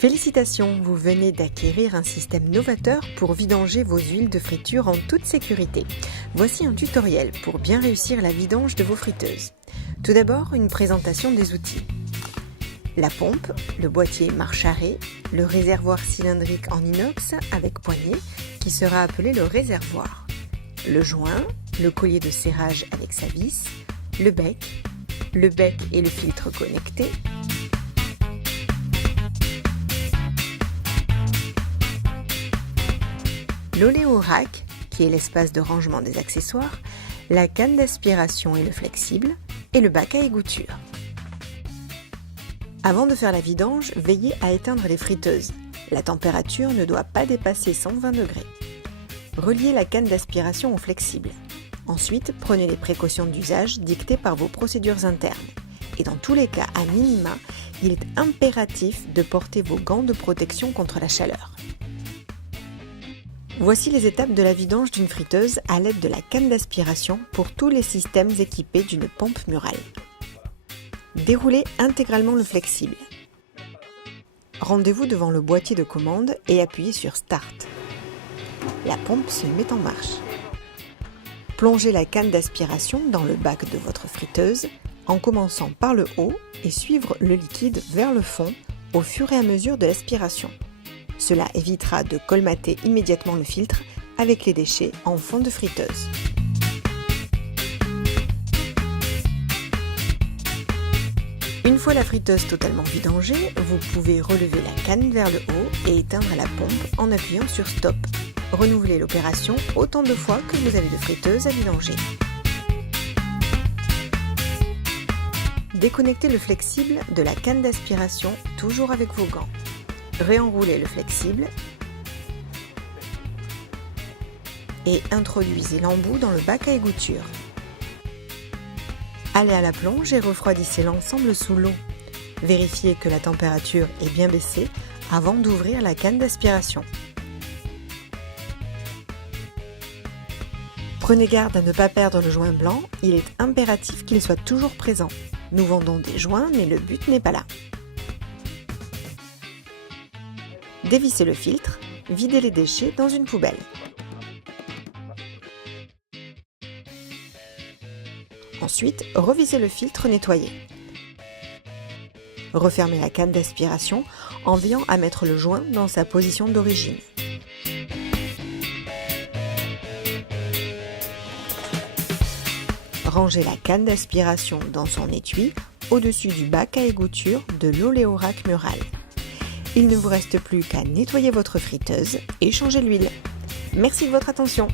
Félicitations, vous venez d'acquérir un système novateur pour vidanger vos huiles de friture en toute sécurité. Voici un tutoriel pour bien réussir la vidange de vos friteuses. Tout d'abord, une présentation des outils. La pompe, le boîtier marche-arrêt, le réservoir cylindrique en inox avec poignée qui sera appelé le réservoir, le joint, le collier de serrage avec sa vis, le bec et le filtre connecté, l'oléorack, qui est l'espace de rangement des accessoires, la canne d'aspiration et le flexible, et le bac à égoutture. Avant de faire la vidange, veillez à éteindre les friteuses. La température ne doit pas dépasser 120 degrés. Reliez la canne d'aspiration au flexible. Ensuite, prenez les précautions d'usage dictées par vos procédures internes. Et dans tous les cas, à minima, il est impératif de porter vos gants de protection contre la chaleur. Voici les étapes de la vidange d'une friteuse à l'aide de la canne d'aspiration pour tous les systèmes équipés d'une pompe murale. Déroulez intégralement le flexible. Rendez-vous devant le boîtier de commande et appuyez sur Start. La pompe se met en marche. Plongez la canne d'aspiration dans le bac de votre friteuse en commençant par le haut et suivre le liquide vers le fond au fur et à mesure de l'aspiration. Cela évitera de colmater immédiatement le filtre avec les déchets en fond de friteuse. Une fois la friteuse totalement vidangée, vous pouvez relever la canne vers le haut et éteindre la pompe en appuyant sur Stop. Renouvelez l'opération autant de fois que vous avez de friteuse à vidanger. Déconnectez le flexible de la canne d'aspiration toujours avec vos gants. Réenroulez le flexible et introduisez l'embout dans le bac à égoutture. Allez à la plonge et refroidissez l'ensemble sous l'eau. Vérifiez que la température est bien baissée avant d'ouvrir la canne d'aspiration. Prenez garde à ne pas perdre le joint blanc, il est impératif qu'il soit toujours présent. Nous vendons des joints, mais le but n'est pas là. Dévissez le filtre, videz les déchets dans une poubelle. Ensuite, revisez le filtre nettoyé. Refermez la canne d'aspiration en veillant à mettre le joint dans sa position d'origine. Rangez la canne d'aspiration dans son étui au-dessus du bac à égoutture de l'oléorack mural. Il ne vous reste plus qu'à nettoyer votre friteuse et changer l'huile. Merci de votre attention.